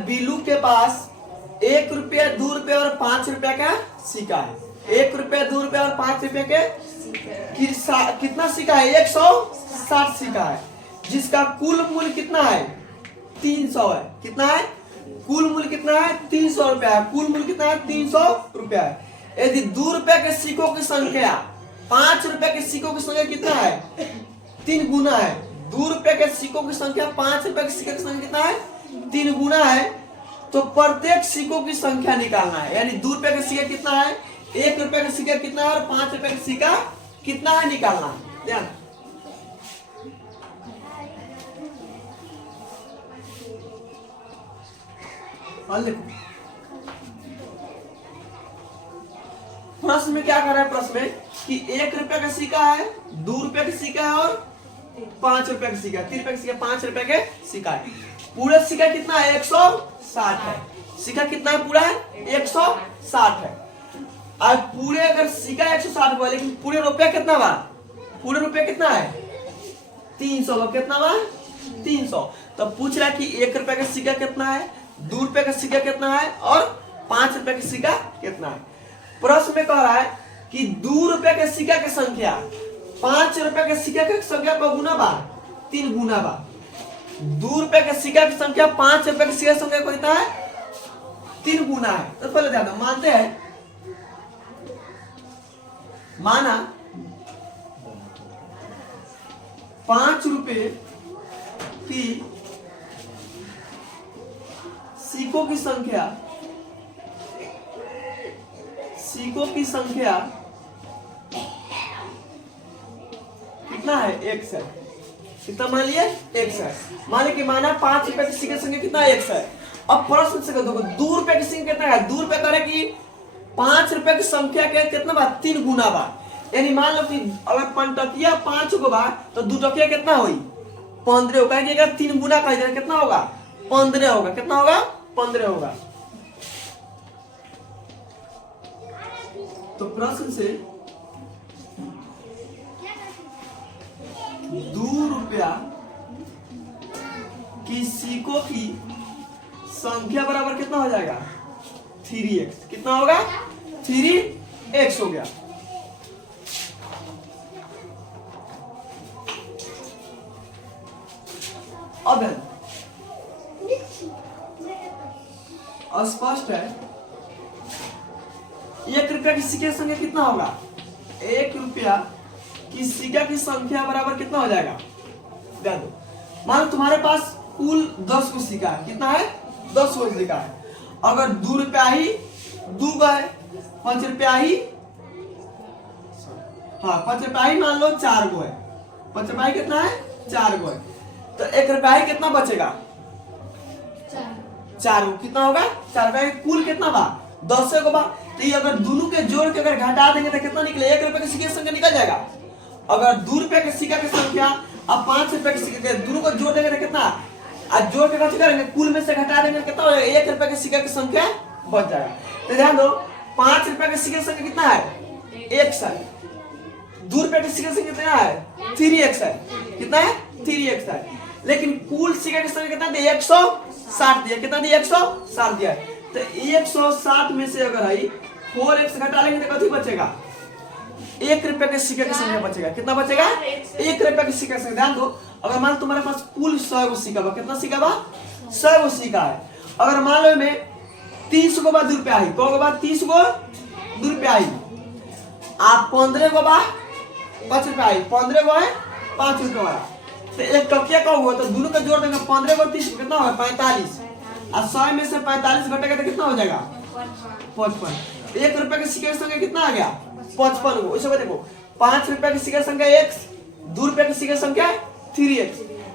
बिल्लू के पास 1 रुपया 2 रुपया और 5 रुपया का सिक्का है। 1 रुपया 2 रुपया और 5 रुपया के कितना सिक्का है? 160 सिक्का है, जिसका कुल मूल्य कितना है? 300 है। कितना है? कुल मूल्य कितना है? 300 रुपया है। कुल मूल्य कितना है? 300 रुपया है। यदि 2 रुपया के सिक्कों की संख्या 5 रुपया के सिक्कों की संख्या कितना है? 3 गुना है। 2 रुपया के सिक्कों की संख्या 5 रुपया के सिक्के की संख्या कितना है? 3 गुना है। तो प्रत्येक सिक्कों की संख्या निकालना है। यानी 2 रुपया का सिक्का कितना है, 1 रुपया का सिक्का कितना है और 5 रुपया का सिक्का कितना है, निकालना है। ध्यान, प्रश्न में क्या कर रहा है? प्रश्न में कि 1 रुपया का सिक्का है, 2 रुपया का सिक्का है और 5 रुपया का सिक्का है, 3 रुपया का सिक्का, 5 रुपया के सिक्का है। पूरा सिक्का कितना है? 160 है। सिक्का कितना है? पूरा 160 है। और पूरे अगर सिक्का 160 हुआ, लेकिन पूरे रुपया कितना बा? पूरे रुपया कितना है? 300 बा। कितना बा? 300। तो पूछ रहा है कि 1 रुपया का सिक्का कितना है, 2 रुपया का सिक्का कितना है और 5 रुपया का सिक्का कितना है। प्रश्न में कह रहा है कि 2 रुपया के सिक्का की संख्या 5 रुपया के सिक्का की संख्या का गुना बा? 3 गुना बा। 2 रुपया के सिक्का की संख्या 5 रुपया के सिक्का की संख्या कितना है? 3 गुना है। तो पहले ध्यान दो, मानते हैं, माना 5 रुपए की सिक्कों की संख्या कितना है? 1 है। कितना मान लिए? 1 है। मान लिया कि माना 5 रुपए के सिक्के की संख्या कितना है? 1 है। अब प्रश्न से देखो 2 रुपए की संख्या कितना है? 2 रुपए करे कि 5 रुपए की संख्या के कितना बा? 3 गुना बा। यानी मान लो कि अगर 5 टकिया 5 को बा तो 2 टकिया कितना हुई? 15 होगा। अगर 3 गुना का कितना होगा? 15 होगा। कितना होगा? 15 होगा। तो प्रश्न से 2 रुपया की सिक्कों की संख्या बराबर कितना हो जाएगा? 3x। कितना होगा? 3x हो गया। अब स्पष्ट है 1 रुपया की सिक्के की संख्या कितना होगा? 1 रुपया की सिक्का की संख्या बराबर कितना हो जाएगा? ध्यान दो, मान लो तुम्हारे पास कुल 10 को सिक्का है। कितना है? 10 को सिक्का है। अगर 2 रुपया ही 2 गो है, 5 रुपया ही, हाँ 5 रुपया ही मान लो 4 गो है। 5 रुपया ही कितना है? 4 गो है। तो 1 रुपया ही कितना बचेगा? 4 गो। कितना होगा? 4 रुपया। कुल कितना बा? 10 गो बा। तो ये अगर दोनों के जोड़ के अगर घटा देंगे तो कितना निकले? 1 रुपए के सिक्के की संख्या निकल जाएगा। अगर 2 रुपए के सिक्का की संख्या अब 5 रुपए के सिक्के दोनों को जोड़ देंगे तो कितना? आज जोड़ के कैसे करेंगे? कुल में से घटा देंगे कितना हो जाएगा? 1 रुपए के सिक्के की संख्या बच जाएगा। तो ध्यान दो, 5 रुपए के सिक्के की संख्या कितना है? 1 है। 2 रुपए के सिक्के की संख्या कितना है? 3x है। कितना है? 3x है। लेकिन कुल सिक्के की संख्या कितना दिया? 160 दिया। कितना दिया? 160 दिया। तो 160 में से अगर आई 4x घटा लेंगे तो कथी बचेगा? 1 रुपए के सिक्के की संख्या बचेगा। कितना बचेगा? 1 रुपए के सिक्के की संख्या। ध्यान दो, अगर मान तुम्हारे पास कुल 100 गो सिक्का बा, कितना सिक्का बा? 100 गो सिक्का है। अगर मान लो में 30 गो बा 2 रुपया ही, को बा 30 गो 2 रुपया ही, आप 15 गो बा 5 रुपया ही, 15 गो है 5 रुपया वाला। तो एक टकिया का हुआ तो दोनों का जोड़ देंगे, 15 गो 30 कितना होगा? 45। और 100 में से 45 घटेगा तो कितना हो जाएगा? 55। 1 रुपए के सिक्के की संख्या कितना आ गया? 55 गो। इसे देखो, 5 रुपए की सिक्के की संख्या x, 2 रुपए की सिक्के की संख्या 3x।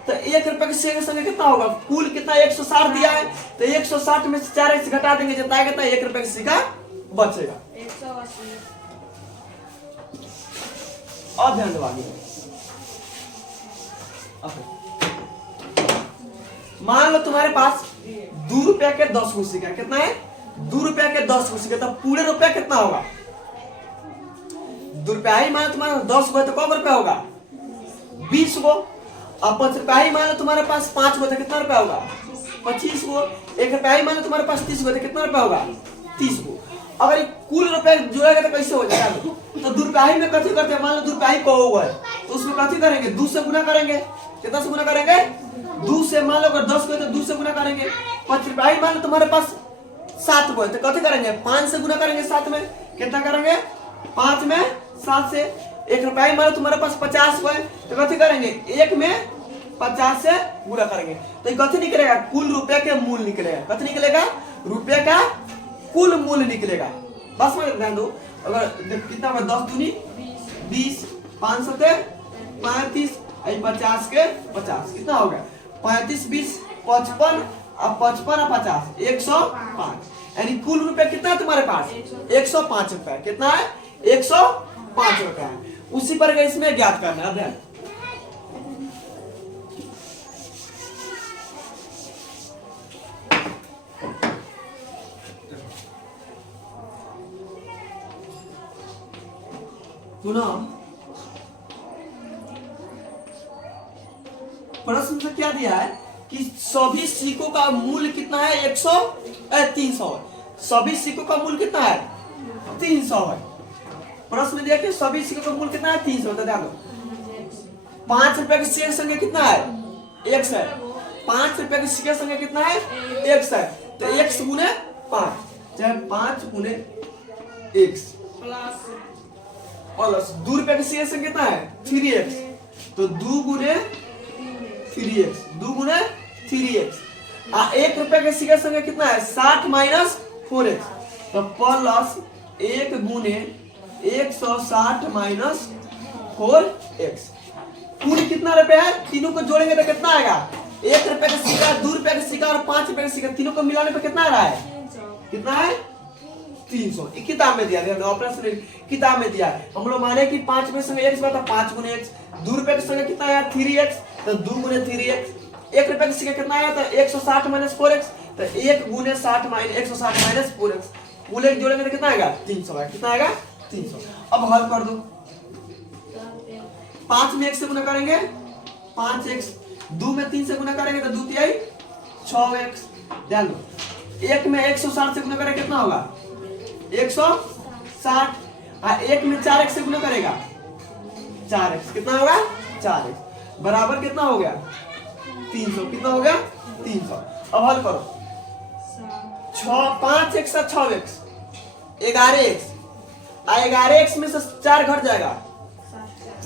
तो 1 रुपए की सिक्के की संख्या कितना होगा? कुल कितना? 160 दिया है। तो 160 में से 4x घटा देंगे, जितना आएगा कितना? 1 रुपए का सिक्का बचेगा। 180। और ध्यान दो आगे। मान लो तुम्हारे पास 2 रुपया के 10 गो सिक्का। कितना है? 2 रुपया के 10 गो सिक्का। तो पूरे रुपया कितना होगा? 2 रुपया ही मान लो तुम्हारे 10 गो है तो कौन रुपया होगा? 20 गो। अब 5 रुपया ही मान लो तुम्हारे पास 5 गो तो कितना रुपया होगा? 25 गो। ₹1 ही मान लो तुम्हारे पास 30 गो, तो कितना रुपया होगा? 30 गो। अगर ये कुल रुपया जोड़ेगा तो कैसे हो जाएगा? तो ₹2 में कथी करते हैं, मान लो ₹2 को हुआ है तो उसमें कथी करेंगे? 2 से गुना करेंगे। कितना से गुना करेंगे? 2 से। मान लो अगर 10 को है तो 2 से गुना करेंगे। ₹5 मान लो तुम्हारे पास 7 को है तो कथी करेंगे? 5 से गुना करेंगे 7 में। कितना करेंगे? 5 में 7 से। ₹1 मान लो तुम्हारे पास 50 को है तो कथी करेंगे? 1 में 50 से गुना करेंगे तो ये कथी निकलेगा? कुल रुपए के मूल निकलेगा। कथी निकलेगा? रुपए का कुल मूल निकलेगा। बस में ध्यान दो। अगर कितना होगा? 10 दूनी 20, 5 सते 35, 50 के 50 कितना हो गया? 35 20 55 और 55 और 50 105। यानी कुल रुपए कितना है तुम्हारे पास? 105 रुपए। कितना है? 105 रुपए है। उसी पर इसमें ज्ञात करना है। ध्यान सुनो, प्रश्न से क्या दिया है कि सभी सिक्कों का मूल्य कितना है? 300। सभी सिक्कों का मूल्य कितना है? 300 है। प्रश्न में दिया कि सभी सिक्कों का मूल्य कितना है? 300। तो देखो ₹5 के सिक्के की संख्या कितना है? 1 है। ₹5 के सिक्के की संख्या कितना है? 1 है। तो 1 गुने 5 चाहे 5 गुने 1 प्लस ₹2 के सिक्के की संख्या कितना है? 3x। तो 2 गुने 3x 2 गुने 3x। ₹1 के सिक्के की संख्या कितना है? 60 माइनस 4x। तो प्लस 1 गुने 160 माइनस 4x। कुल कितना रुपया है? तीनों को जोड़ेंगे तो कितना आएगा? ₹1 का सिक्का, ₹2 का सिक्का और ₹5 का सिक्का, तीनों को मिलाने पर कितना आ रहा है? कितना है? 300। किताब में दिया गया, ऑपरेशन किताब में दिया है। हम लोग माने कि 5 में संगे x बता 5 गुने x। ₹2 के संगे कितना आया? 3x। तो 2 गुने 3x। ₹1 का सिक्का कितना आया? तो 160 माइनस 4x। तो 1 गुने 60 माइनस 160 माइनस 4x। कुल एक जोड़ेंगे तो कितना आएगा? 300 आएगा। कितना आएगा? 300। अब हल कर दो। 5 में 1 से गुना करेंगे 5x। 2 में 3 से गुना करेंगे तो 2 तिहाई 6x। ध्यान दो। 1 में 160 से गुना करेंगे कितना होगा? 160। 1 में 4x से गुना करेगा 4x। कितना होगा? 4x बराबर कितना हो गया? 300। कितना हो गया? 300। अब हल करो। 5x और 6x 11x। 11x में से 4 घट जाएगा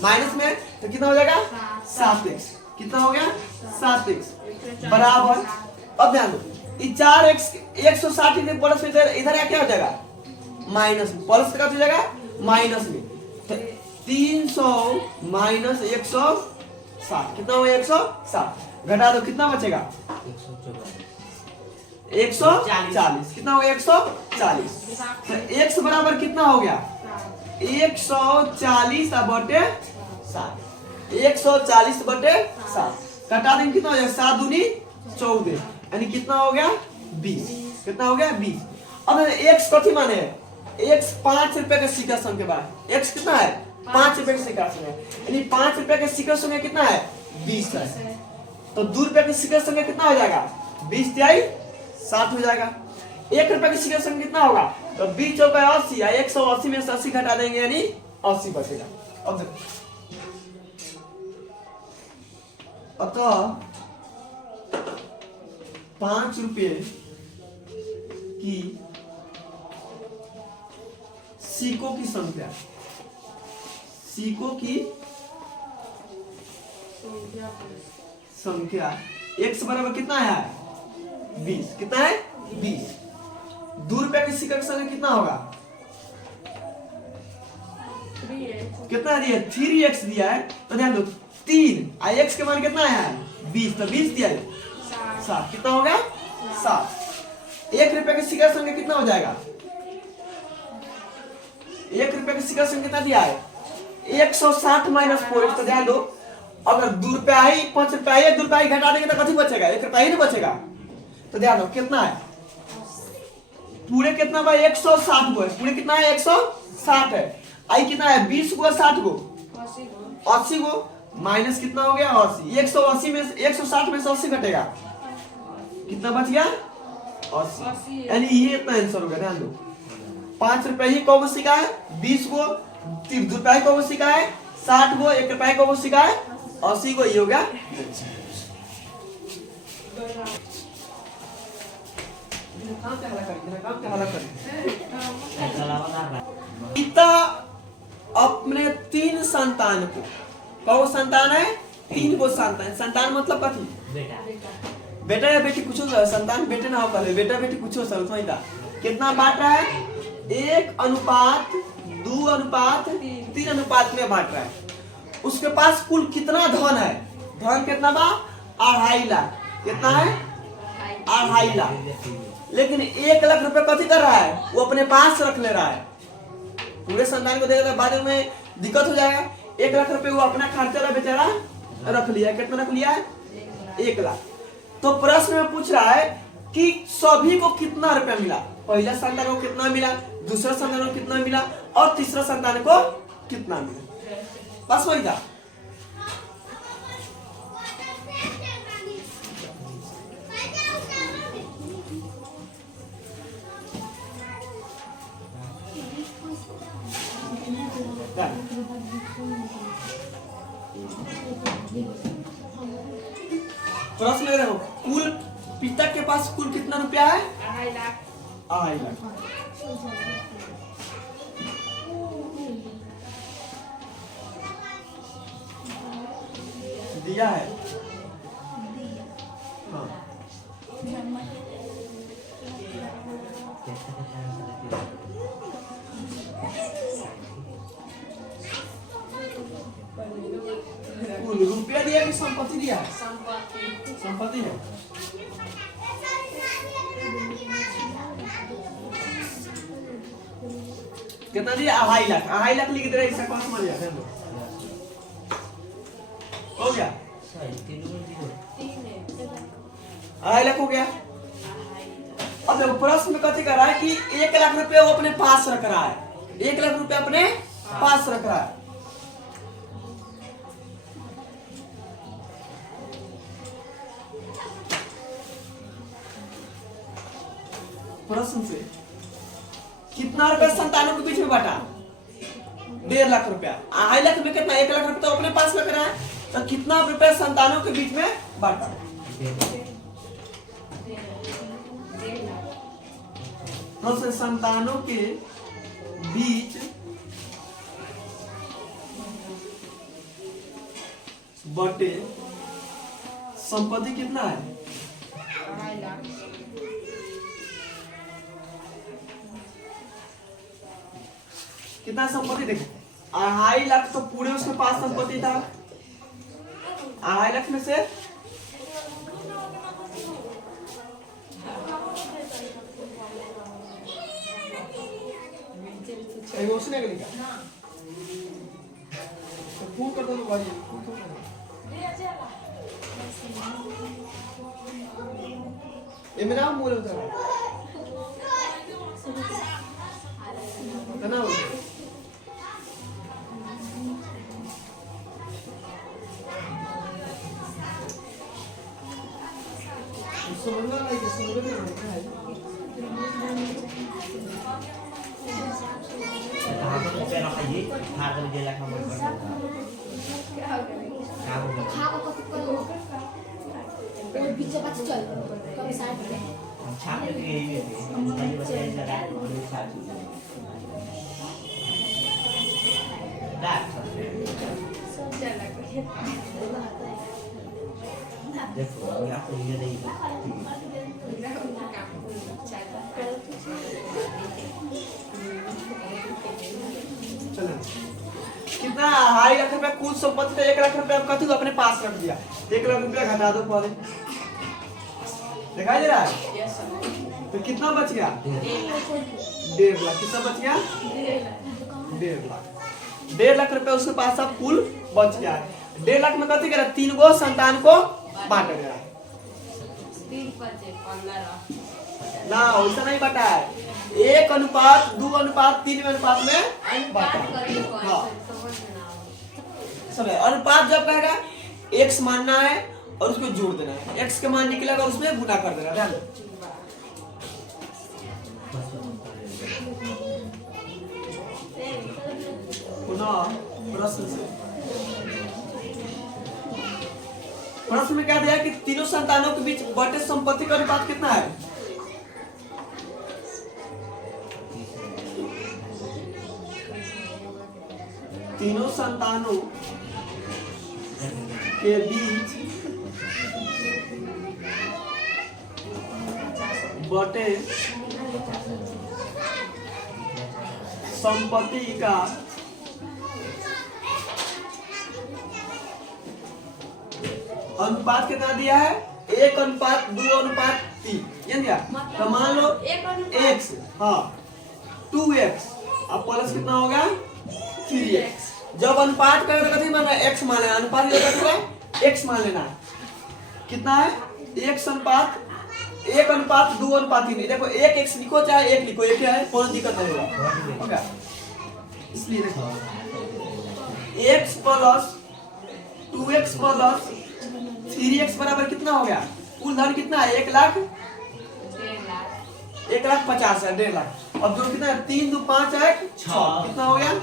माइनस में तो कितना हो जाएगा? 7x। कितना हो गया? 7x बराबर। अब ध्यान दो, ये 4x 160 प्लस में इधर क्या हो जाएगा? माइनस में। प्लस का हो जाएगा माइनस में। तो 300 माइनस 160 कितना हो? 160 घटा दो कितना बचेगा? 140। कितना हो गया? 140। तो x बराबर कितना हो गया? 140 बटे 7। 140 बटे 7 कटा देंगे कितना हो जाएगा? 7 दूनी 14 यानी कितना हो गया? 20। कितना हो गया? 20। अब x कथी माने? x ₹5 के सिक्का संख्या बा। x कितना है? ₹5 के सिक्का संख्या। यानी ₹5 के सिक्का संख्या कितना है? 20 है। तो ₹2 के सिक्का संख्या कितना हो जाएगा? 20 तिहाई 7 हो जाएगा। ₹1 के सिक्का संख्या कितना होगा? तो 20 चौका 80 है। 180 में से 80 घटा देंगे यानी 80 बचेगा। अब देखो अतः ₹5 की सिक्कों की संख्या x बराबर कितना है? 20। कितना है? 20। ₹2 के सिक्का की संख्या कितना होगा? कितना दिया? 3x दिया है। तो ध्यान दो 3 x के मान कितना है? 20। तो 20 दिया है 7। कितना हो गया? 7। ₹1 के सिक्का संख्या कितना हो जाएगा? ₹1 के सिक्का संख्या कितना दिया है? 160 माइनस 4x। तो ध्यान दो अगर ₹2 ही 5 रुपया ही ₹2 ही घटा देंगे तो कथी बचेगा? ₹1 ही नहीं बचेगा। तो ध्यान दो कितना है? पूरे कितना बा? 160 गो है। पूरे कितना है? 160 है। आई कितना है? 20 गो 60 गो 80 गो माइनस कितना हो गया? 80। 180 में 160 में से 80 घटेगा कितना बच गया? 80, यानी ये इतना आंसर हो गया। ध्यान दो, 5 रुपए ही को सिक्का है, 20 गो, 2 रुपए को सिक्का है, 60 गो, 1 रुपए को सिक्का है, 80 गो, ये हो गया। पिता अपने 3 संतान को, कौ संतान है? 3 गो संतान। संतान मतलब कथी? बेटा या बेटी कुछ हो, संतान बेटे ना हो, पहले बेटा बेटी कुछ हो, समझता कितना बांट रहा है? 1 अनुपात 2 अनुपात 3 अनुपात में बांट रहा है। उसके पास कुल कितना धन है? धन कितना बा? 2.5 लाख। कितना है? 2.5 लाख। लेकिन 1 लाख रुपए कथी कर रहा है? वो अपने पास रख ले रहा है। पूरे संतान को देगा, बाद में दिक्कत हो जाएगा। 1 लाख रुपए वो अपना खर्चा ला बेचारा रख लिया। कितना रख लिया है? 1 लाख। तो प्रश्न में पूछ रहा है कि सभी को कितना रुपया मिला? पहला संतान को कितना मिला, दूसरा संतान को कितना मिला, और तीसरा संतान को कितना मिला? बस वही था। प्रश्न देखो, कुल पिता के पास कुल कितना रुपया है? 2.5 लाख। 2.5 लाख दिया है। हाँ। कुल रुपया दिया कि संपत्ति दिया है? संपत्ति है। कितना दिया? 2.5 लाख। 2.5 लाख लिख दे रहा है, इसका कौन समझ गया? हो गया 2.5 लाख हो गया। अब देखो प्रश्न में कथी कर रहा है कि 1 लाख रुपए वो अपने पास रख रहा है। 1 लाख रुपए अपने पास रख रहा है। प्रश्न से कितना रुपया संतानों के बीच में बांटा? 1.5 लाख रुपया। 2.5 लाख में कितना? 1 लाख रुपया तो अपने पास रख रहा है, तो कितना रुपया संतानों के बीच में बांटा? तो संतानों के बीच बटे संपत्ति कितना है? 2.5 लाख। कितना संपत्ति देखो, 2.5 लाख तो पूरे उसके पास संपत्ति था। 2.5 लाख में से उसने क्या लिखा? तो फोन कर दो भाई, ये मेरा मूल होता है ना। समझना नहीं कि समझ में नहीं है। कहाँ पर रुपया रखा ये? खार कर जेला खा बोल कर। क्या बोल? खा को करो। वो पीछे पाछे चल। कभी साइड में। हम छाप के यही है। ये बच्चे लगा और ये छाप। डाक। सब चला कर। देखो अभी आपको ये नहीं चलो कितना 2.5 लाख रुपया कुल संपत्ति का 1 लाख रुपया कथी को अपने पास रख दिया। 1 लाख रुपया घटा दो पहले, दिखाई दे रहा है? तो कितना बच गया? 1.5 लाख। कितना बच गया? 1.5 लाख। 1.5 लाख रुपया उसके पास अब कुल बच गया। 1.5 लाख में कथी करा? 3 गो संतान को बांट गया। 3 5 15 ना वैसा नहीं बांटा है, 1 अनुपात 2 अनुपात 3 अनुपात में बांटा। हाँ सब है। अनुपात जब कहेगा x मानना है और उसको जोड़ देना है, x के मान निकलेगा उसमें गुना कर देना है। पुनः प्रश्न से प्रश्न में क्या दिया कि तीनों संतानों के बीच बटे संपत्ति का अनुपात कितना है? तीनों संतानों के बीच बटे संपत्ति का अनुपात कितना दिया है? 1:2:3 ये दिया। तो मान लो x, हाँ 2x अब प्लस कितना होगा 3x। जब अनुपात करेगा कथी मानना है? x मान लेना। अनुपात x मान लेना। कितना है? 1:2:3। देखो 1x लिखो चाहे 1 लिखो, एक है, कोई दिक्कत नहीं होगा। ओके, इसलिए देखो x plus 2x plus 3x बराबर कितना हो गया? कुल धन कितना है? 1,50,000, 1,50,000, 1,50,000। अब जो कितना है? 3 2 5 1 6 कितना हो गया?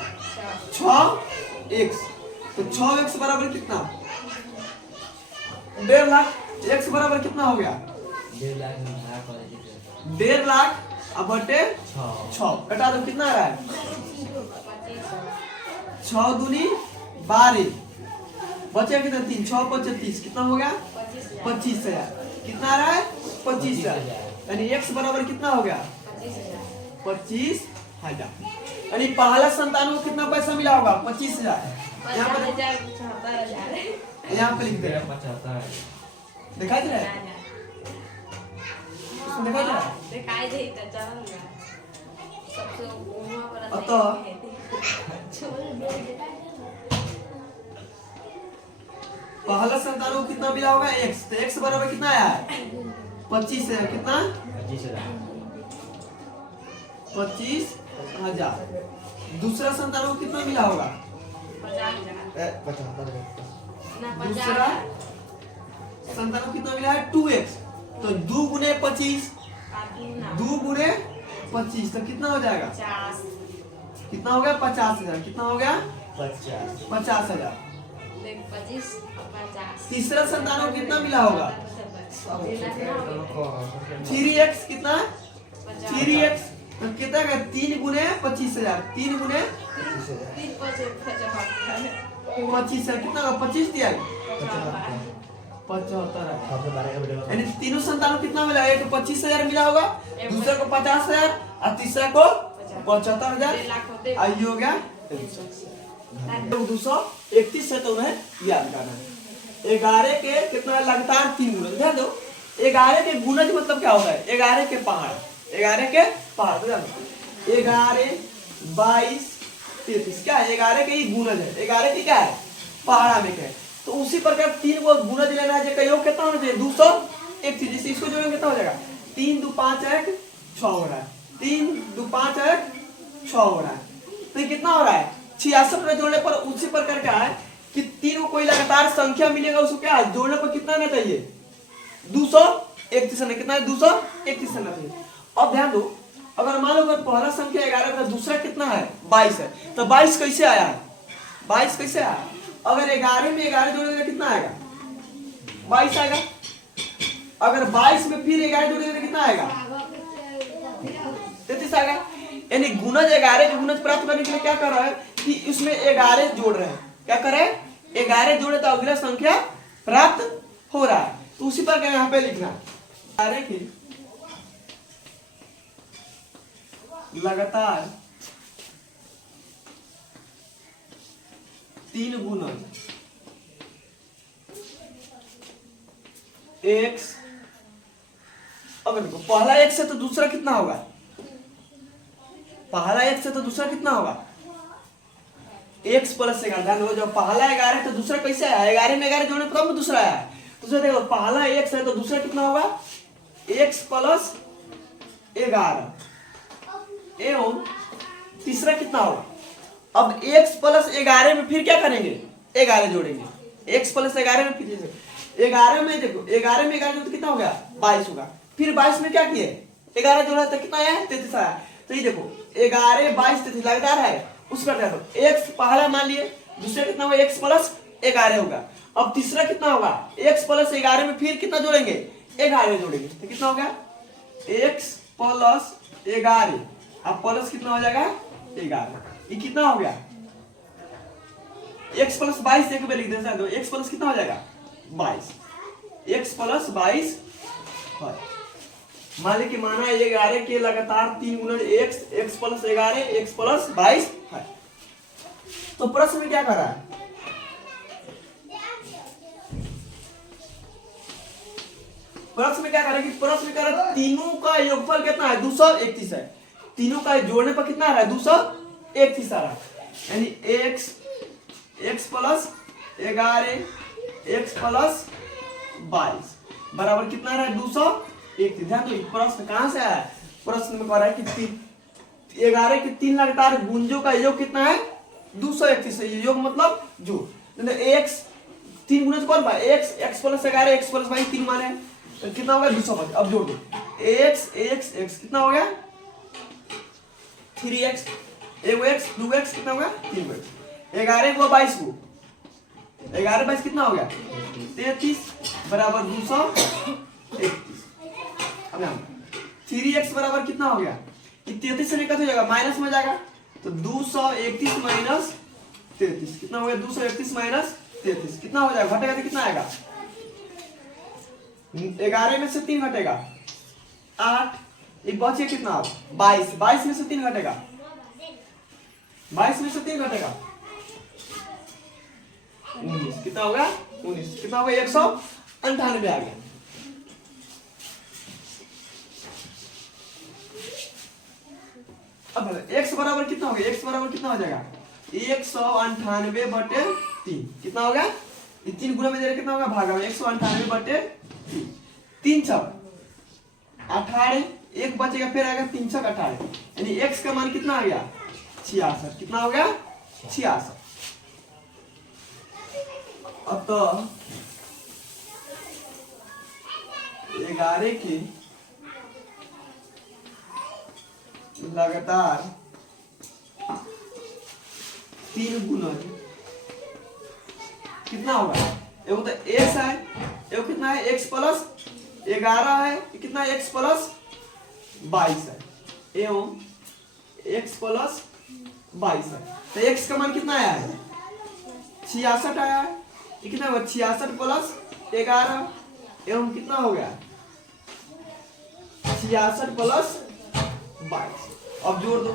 6x। तो 6x बराबर कितना? 1,50,000। x बराबर कितना हो गया? 1,50,000 अब बटे 6 कटा दो, कितना आ रहा है? 6 दूनी 12 बचे कितना? 3 6 5 30 कितना हो गया? 25,000। कितना आ रहा है? 25,000। यानी x बराबर कितना हो गया? 25,000। यानी पहला संतान को कितना पैसा मिला होगा? 25,000। यहाँ पे लिख दे, दिखाई दे रहा है? इसमें दिखाई दे रहा है? अतः पहला संतान को कितना मिला होगा? x। तो x बराबर कितना आया है? 25,000। कितना? 25,000। दूसरा संतान को कितना मिला होगा? 75,000। दूसरा संतान को कितना मिला है? 2x। तो 2 गुने 25, 2 गुने 25 तो कितना हो जाएगा? कितना हो गया? 50,000। कितना हो गया? 50,000। तीसरा संतान को कितना मिला होगा? 3x। कितना? 3x तो कितना का? 3 गुने 25,000, 3 गुने 25,000 कितना का? 25 दिया 75। यानी तीनों संतानों को कितना मिला? एक 25,000 मिला होगा, दूसरे को 50,000 और तीसरा को 75,000। आइए हो गया 231 है। तो उन्हें याद करना है। 11 के कितना? लगातार 3 गुणज। ध्यान दो 11 के गुणज मतलब क्या होता है? 11 के पहाड़, 11 के पहाड़। ध्यान दो 11 22 33 क्या है? 11 के ही गुणज है। 11 के क्या है? पहाड़ा में क्या है? तो उसी प्रकार 3 को गुणज लेना है। जो योग कितना होना चाहिए? 201। जिससे इसको जोड़ेंगे कितना हो जाएगा? 3 2 5 1 6 हो रहा है। 3 2 5 1 6 हो रहा है। तो ये कितना हो रहा है? 66 में जोड़ने पर उसी प्रकार क्या है कि 3 को कोई लगातार संख्या मिलेगा, उसको क्या है? जोड़ने पर कितना आना चाहिए? 231 आना। कितना है? 231 आना चाहिए। अब ध्यान दो, अगर मान लो अगर पहला संख्या 11 है, दूसरा कितना है? 22 है। तो 22 कैसे आया है? 22 कैसे आया? अगर 11 में 11 जोड़ेंगे कितना आएगा? 22 आएगा। अगर 22 में फिर 11 जोड़ेंगे कितना आएगा? 33 आएगा। यानी गुणज 11 के गुणज प्राप्त करने के लिए क्या कर रहा है कि इसमें 11 जोड़ रहे हैं। क्या कर रहे हैं? 11 जोड़े तो अगला संख्या प्राप्त हो रहा है। तो उसी पर यहाँ पे लिखना 11 की लगातार 3 गुणज x। अब देखो पहला x है तो दूसरा कितना होगा? पहला x है तो दूसरा कितना होगा? x plus 11। ध्यान दो, जब पहला 11 है तो दूसरा कैसे आया? 11 में 11 जोड़ने पर दूसरा आया। दूसरा देखो पहला x है तो दूसरा कितना होगा? x प्लस 11 एवं तीसरा कितना होगा? अब x प्लस 11 में फिर क्या करेंगे? 11 जोड़ेंगे। x प्लस 11 में फिर 11 में देखो 11 में 11 तो कितना हो गया? 22 होगा। फिर 22 में क्या किए? 11 जोड़ा तो कितना आया 33 आया। तो ये देखो 11 22 33 लगातार है, उसका क्या करो x पहला मान लिए, दूसरा कितना होगा x प्लस 11 होगा। अब तीसरा कितना होगा x प्लस 11 में फिर कितना जोड़ेंगे 11 जोड़ेंगे, तो कितना होगा x प्लस 11 अब प्लस कितना हो जाएगा 11, ये कितना हो गया x प्लस 22 एक बार लिख देना दो, x प्लस कितना हो जाएगा 22, x प्लस 22 है। मान ली कि माना 11 के लगातार 3 गुना x प्लस 11 x प्लस 22 है। तो प्रश्न में क्या कर रहा है, प्रश्न में क्या कर रहा है कि प्रश्न में कह रहा है तीनों का योगफल कितना है 231 है, तीनों का जोड़ने पर कितना आ रहा है 231 आ रहा है, यानी x प्लस 11 x प्लस 22 बराबर कितना आ रहा है 231। ध्यान दो प्रश्न कहां से आया है, प्रश्न में कह रहा है कि 11 के 3 लगातार गुंजों का योग कितना है 231 है, योग मतलब जोड़, x 3 गुना से कौन पाए x प्लस 11 x प्लस 22 3 माने तो कितना होगा 225। अब जोड़ दो x कितना हो गया 3x, एगो x 2x कितना होगा 3x, 11 को 22 को 11 22 कितना हो गया 33 बराबर 231। अब 3x बराबर कितना हो गया, 33 से निकल हो जाएगा माइनस में जाएगा, तो 231 माइनस 33 कितना हो गया 231 माइनस 33 कितना हो जाएगा, घटेगा तो कितना आएगा 11 में से 3 घटेगा 8, एक बचे कितना 22 में से 3 घटेगा 22 में से 3 घटेगा 19 कितना होगा 19 कितना होगा 198 आ गया। अब x बराबर कितना हो गया, x बराबर कितना हो जाएगा 198 बटे 3 कितना होगा, ये 3 गुना में दे रहे कितना होगा भागा में 198 बटे 3 छक 18, एक बचेगा फिर आएगा 3 छक 18, यानी x का मान कितना आ गया 66 कितना हो गया 66। अब तो 11 के लगातार 3 गुना कितना होगा, एगो तो x है, एगो कितना है x प्लस 11 है, कितना है x प्लस 22 है, एवं x प्लस 22 है, तो x का मान कितना आया है 66 आया है, ये कितना होगा 66 प्लस 11 एवं कितना हो गया 66 प्लस 22। अब जोड़ दो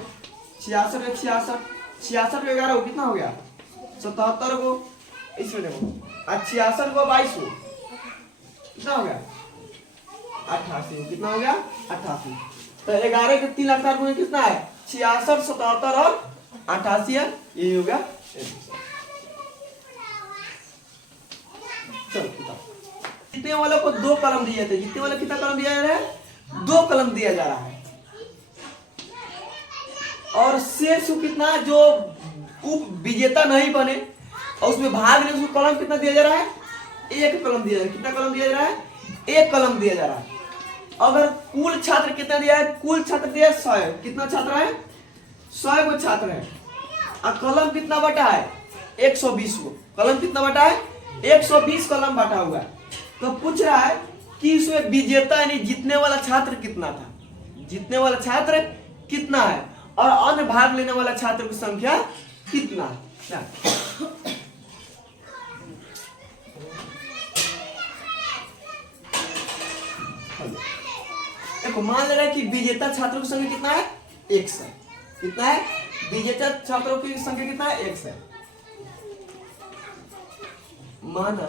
66 में 66 में 11 कितना हो गया 77 को, इसमें देखो 66 को 22 को कितना हो गया 88, कितना हो गया 88। तो 11 के 3 लगातार गुणे कितना है 66 77 और 88 है, ये हो गया। चलो जितने वालों को 2 कलम दिए थे, जितने वाले कितना कलम दिया जा रहा है 2 कलम दिया जा रहा है, और शेष कितना जो उप विजेता नहीं बने और उसमें भाग ले उसको कलम कितना दिया जा रहा है 1 कलम दिया जा रहा है, कितना कलम दिया जा रहा है 1 कलम दिया जा रहा है। अगर कुल छात्र कितना दिया है, कुल छात्र दिया 100, कितना छात्र है 100 को छात्र है, और कलम कितना बटा है 120 को, कलम कितना बटा है 120 कलम बटा हुआ है। तो पूछ रहा है कि इसमें विजेता यानी जीतने वाला छात्र कितना था, जीतने वाला छात्र कितना है और अन्य भाग लेने वाला छात्र की संख्या कितना है। देखो मान ले रहा है कि विजेता छात्रों की संख्या कितना है 100, कितना है विजेता छात्रों की संख्या कितना है 100। माना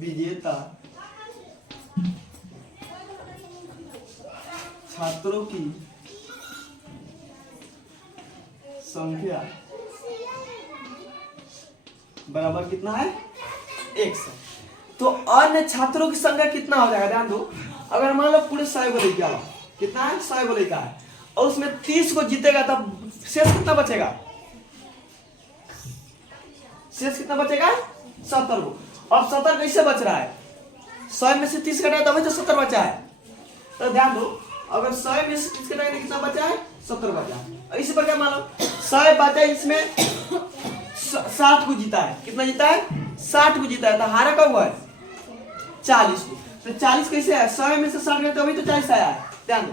विजेता छात्रों की संख्या बराबर कितना है 100, तो अन्य छात्रों की संख्या कितना हो जाएगा, ध्यान दो। अगर मान लो पूरे 100 को लेके आओ, कितना है 100 को लेकर है, और उसमें 30 को जीतेगा तब शेष कितना बचेगा, शेष कितना बचेगा 70 को। अब 70 कैसे बच रहा है, 100 में से 30 घटाए तभी तो 70 बचा है। तो ध्यान दो, अगर 100 में से 30 घटाएंगे तो कितना बचा है? 70 बचा है। इसी प्रकार मान लो 100 बचा है, इसमें 60 को जीता है। कितना जीता है? 60 को जीता है। तो हारा कब हुआ है? 40 को। तो 40 कैसे आया? 100 में से 60 गए तभी तो 40 आया है। ध्यान दो,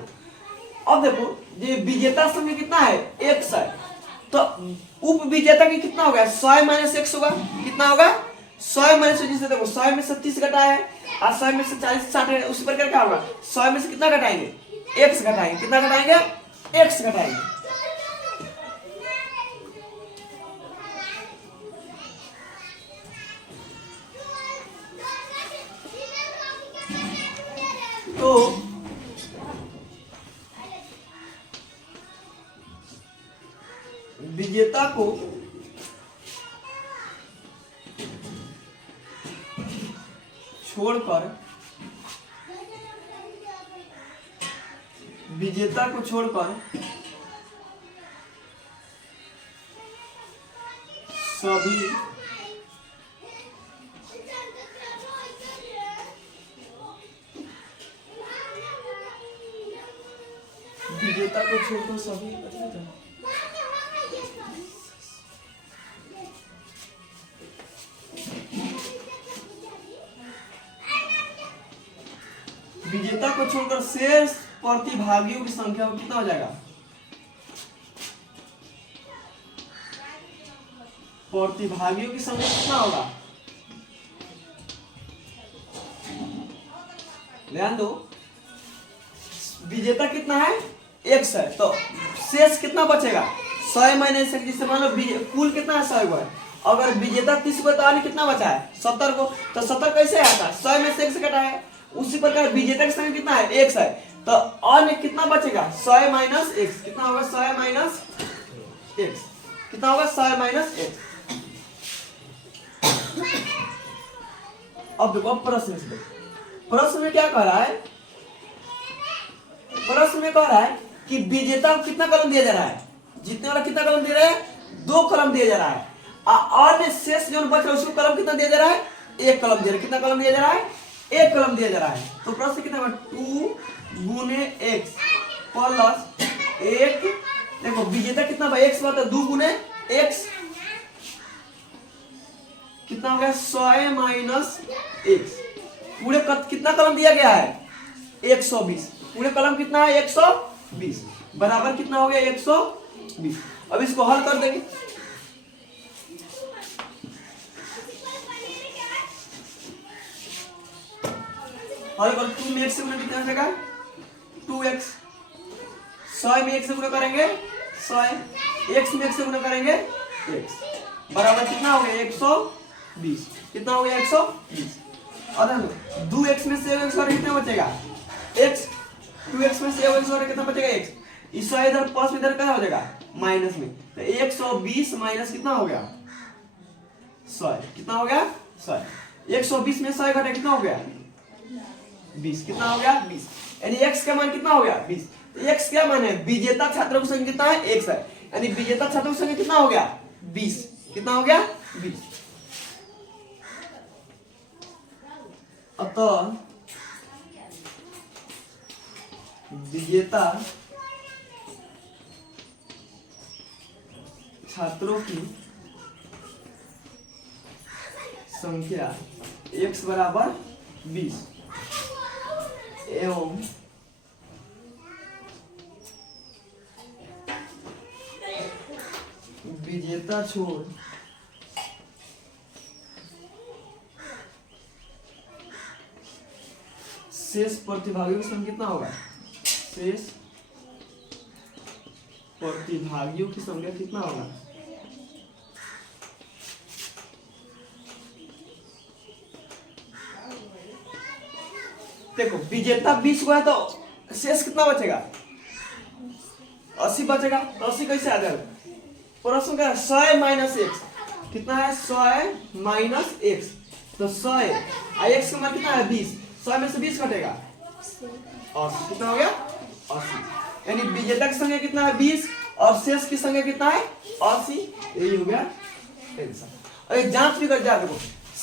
अब देखो ये विजेता संख्या कितना है? 100 है। तो उप विजेता की कितना होगा? 100 माइनस 1 होगा। कितना होगा? 100 माइनस, जैसे देखो 100 में से 30 घटाया है और 100 में से 40 60 है, उसी प्रकार क्या होगा? 100 में से कितना घटाएंगे? x घटाएंगे। कितना घटाएंगे? x घटाएंगे। तो विजेता को छोड़कर सभी विजेता को छोड़कर सभी विजेता को छोड़कर शेष प्रतिभागियों की संख्या कितना हो जाएगा? प्रतिभागियों की संख्या कितना होगा? ध्यान दो, विजेता कितना है? 100 है। तो शेष कितना बचेगा? 100 माइनस 1, जिससे मान लो कुल कितना है? 100 को है। अगर विजेता 30 को, तो अन्य कितना बचा है? 70 को। तो 70 कैसे आया था? 100 में से 1 से घटा है। उसी प्रकार विजेता की संख्या कितना है? 100 है। तो अन्य कितना बचेगा? 100 माइनस 1। कितना होगा? 100 माइनस 1। कितना होगा? 100 माइनस 1। अब देखो प्रश्न से, प्रश्न में क्या कह रहा है? प्रश्न में कह रहा है कि विजेता को कितना कलम दिया जा रहा है? जीतने वाला कितना कलम दे रहा है? 2 कलम दिया जा रहा है। अन्य शेष जो बच रहा है उसको कलम कितना दिया जा रहा है? 1 कलम दे रहा है। कितना कलम दिया जा रहा है? 1 कलम दिया जा रहा है। तो प्रश्न कितना होगा? 2 गुने x प्लस 1। देखो विजेता कितना भाई? x बता 2 गुने x कितना हो गया? 100 माइनस x। पूरे कितना कलम दिया गया है? 120। पूरे कलम कितना है? 120 बराबर कितना हो गया? 120। अब इसको हल कर देंगे। हल कर 2 में x से गुणा कितना हो जाएगा? 2x। 100 में 1 से गुणा करेंगे 100, x में 1 से गुणा करेंगे x बराबर कितना हो गया? 120। कितना हो गया? 120। और 2x में से 1 और कितना बचेगा? x। 2x में से 1 और कितना बचेगा? x। इस इधर प्लस में इधर क्या हो जाएगा? माइनस में। तो 120 माइनस कितना हो गया? 100। कितना हो गया? 100। 120 में 100 घटा कितना हो गया? 20। कितना हो गया? 20। यानी x का मान कितना हो गया? 20। तो x क्या मान है? विजेता छात्रों की संख्या कितना है? 1 है। यानी विजेता छात्रों की संख्या कितना हो गया? 20। कितना हो गया? 20। अतः विजेता छात्रों की संख्या x बराबर 20 एवं विजेता छोड़ शेष प्रतिभागियों की संख्या कितना होगा? शेष प्रतिभागियों की संख्या कितना होगा? देखो विजेता 20 हुआ है तो शेष कितना बचेगा? 80 बचेगा। तो 80 कैसे आ जाएगा? प्रश्न का 100 माइनस x कितना है? 100 माइनस x। तो 100 x का मान कितना है? 20। 100 में से 20 घटेगा 80। कितना हो गया? 80। यानी विजेता की संख्या कितना है? 20 और शेष की संख्या कितना है? 80। यही हो गया आंसर। और जांच भी कर जा देखो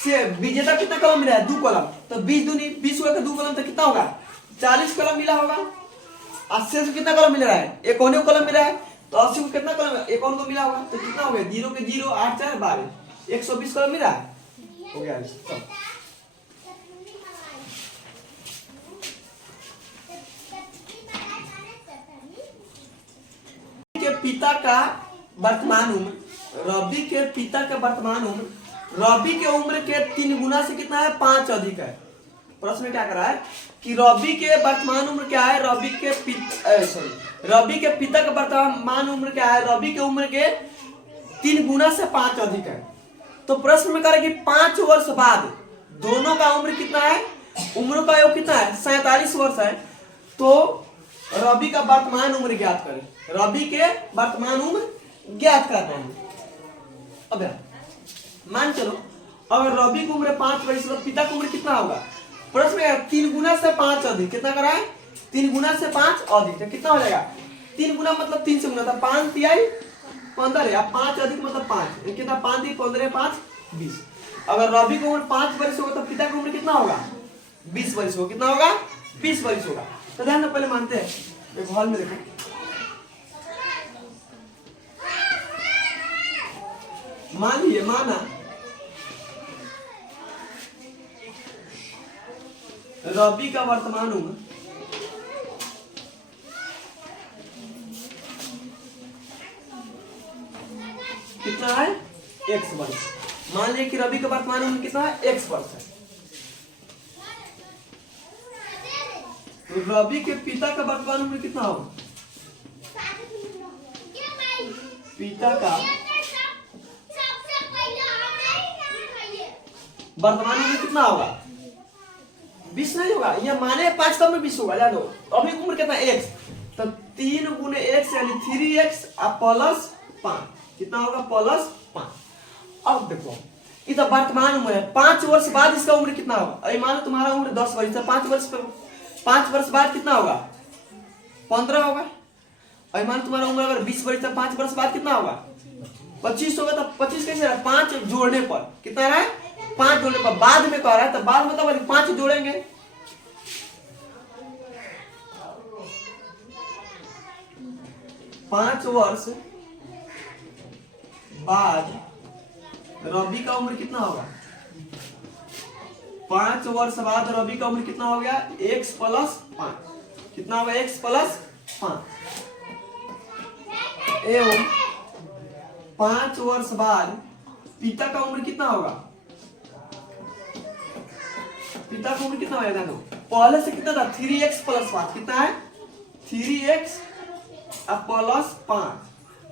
से विजेता कितना कलम मिला है? 2 कलम। तो 20 दूनी 20 हुआ, 2 कलम तो कितना होगा? 40 कलम मिला होगा। 80 को कितना कलम मिल रहा है? 51 को कलम मिला है। तो 80 को कितना कलम 51 को मिला होगा, तो कितना हो गया? 0 के 0 8 4 12 120 कलम मिला है। हो गया सब। के पिता का वर्तमान उम्र, रवि के पिता का वर्तमान उम्र रवि के उम्र के 3 गुना से कितना है? 5 अधिक है। प्रश्न में क्या करा है कि रवि के वर्तमान उम्र क्या है? रवि के पिता का वर्तमान उम्र क्या है? रवि के उम्र के 3 गुना से 5 अधिक है। तो प्रश्न में करें कि 5 वर्ष बाद दोनों का उम्र कितना है? उम्र का योग कितना है? 47 वर्ष है। तो रवि का वर्तमान उम्र ज्ञात करें। रवि के वर्तमान उम्र ज्ञात करना है। अब मान चलो अगर रवि की उम्र 5 वर्ष तो पिता की उम्र कितना होगा? प्रश्न में 3 गुना से 5 अधिक कितना करा है? 3 गुना से 5 अधिक तो कितना हो जाएगा? 3 गुना मतलब 3 से गुना, तो 5 तिहाई 15 या 5 अधिक मतलब 5 कितना? 5 × 15 5 20। अगर रवि की उम्र 5 वर्ष होगा तो पिता की उम्र कितना होगा? 20 वर्ष होगा। कितना होगा? 20 वर्ष होगा। तो ध्यान पहले मानते हैं, एक हॉल में देखो, मान लिए माना रवि का वर्तमान उम्र कितना है? x वर्ष। मान लिया कि रवि का वर्तमान उम्र कितना है? x वर्ष है। तो रवि के पिता का वर्तमान उम्र कितना होगा? पिता का वर्तमान उम्र कितना होगा? 20 नहीं होगा, ये माने 5 कम में 20 होगा। जानो अभी उम्र कितना? x। तो 3 गुने x यानी 3x प्लस 5 कितना होगा? प्लस 5। अब देखो ये तो वर्तमान उम्र है। 5 वर्ष बाद इसका उम्र कितना होगा? अरे मानो तुम्हारा उम्र 10 वर्ष है, 5 वर्ष बाद कितना होगा? 15 होगा। अरे मानो तुम्हारा उम्र अगर 20 वर्ष है, 5 वर्ष बाद कितना होगा? 25 होगा। तो 25 कैसे रहा? 5 जोड़ने पर कितना रहा है? 5 जोड़ने पर। बाद में कह रहा है तो बाद में तो 5 जोड़ेंगे। पांच वर्ष बाद रवि का उम्र कितना होगा? 5 वर्ष बाद रवि का उम्र कितना हो गया? x प्लस 5 कितना होगा? x प्लस 5 एवं 5 वर्ष बाद पिता का उम्र कितना होगा? पिता का उम्र कितना होगा? देखो पहले से कितना था? 3x प्लस 5 कितना है? 3x प्लस 5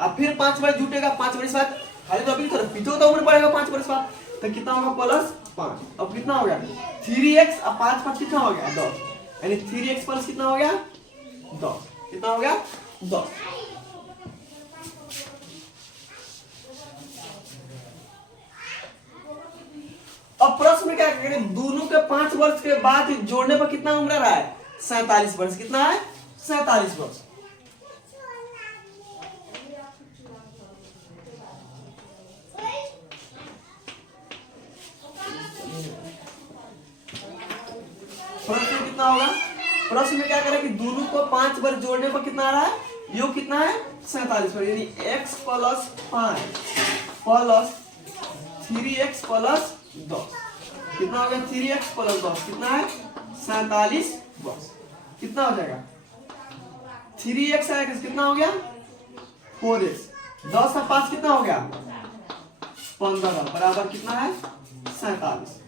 अब फिर 5 वर्ष जुटेगा। 5 वर्ष बाद खाली तो अभी पिता का उम्र बढ़ेगा 5 वर्ष बाद, तो कितना होगा? प्लस 5। अब कितना हो गया? 3x अब 5 5 कितना हो गया? 10 यानी 3x प्लस कितना हो गया? 10 कितना हो गया? 10। अब प्रश्न में क्या करें? दोनों के 5 वर्ष के बाद जोड़ने पर कितना उम्र रहा है? 47 वर्ष। कितना है? 47 वर्ष। प्रश्न में कितना होगा? प्रश्न में क्या करें कि दोनों को 5 वर्ष जोड़ने पर कितना आ रहा है? योग कितना है? 47 वर्ष। यानी x plus 5 plus 3x plus 10 कितना हो गया? 3x प्लस 10 कितना है? 47 वर्ष। कितना हो जाएगा? 3x आएगा कितना हो गया? 4x 10 और 5 कितना हो गया? 15 बराबर कितना है? 47।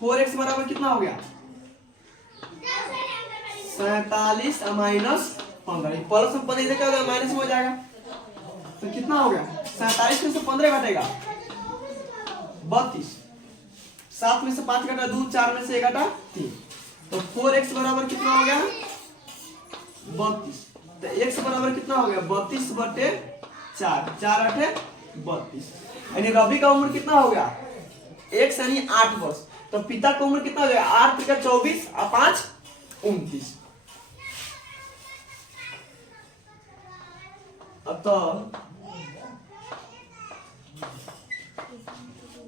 4x बराबर कितना हो गया? 47 माइनस 15 प्लस में 15 क्या होगा? माइनस में हो जाएगा। तो कितना हो गया? 47 में से 15 घटेगा 32। 7 में से 5 घटा 2, 4 में से 1 घटा 3। तो 4x बराबर कितना हो गया? 32। तो x बराबर कितना हो गया? 32 बटे 4 4 8 32। यानी रवि का उम्र कितना हो गया? x यानी 8 वर्ष। तो पिता का उम्र कितना हो गया? 8 × 24 और 5 29। अब तो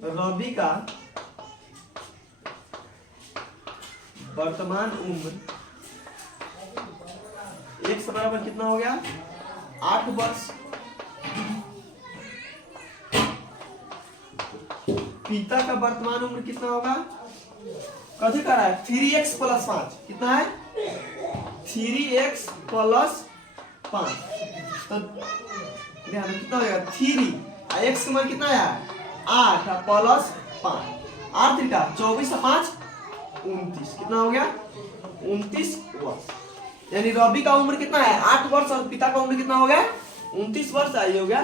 रवि का वर्तमान उम्र x बराबर कितना हो गया 8 वर्ष। पिता का वर्तमान उम्र कितना होगा कथी कर रहा है 3x + 5 कितना है 3x + 5 तो ध्यान कितना हो जाएगा 3 और x का मान कितना है 8 + 5 8 3 का 24 और 5 29 कितना हो गया 29 वर्ष। यानी रवि का उम्र कितना है 8 वर्ष और पिता का उम्र कितना हो गया 29 वर्ष। आई हो गया।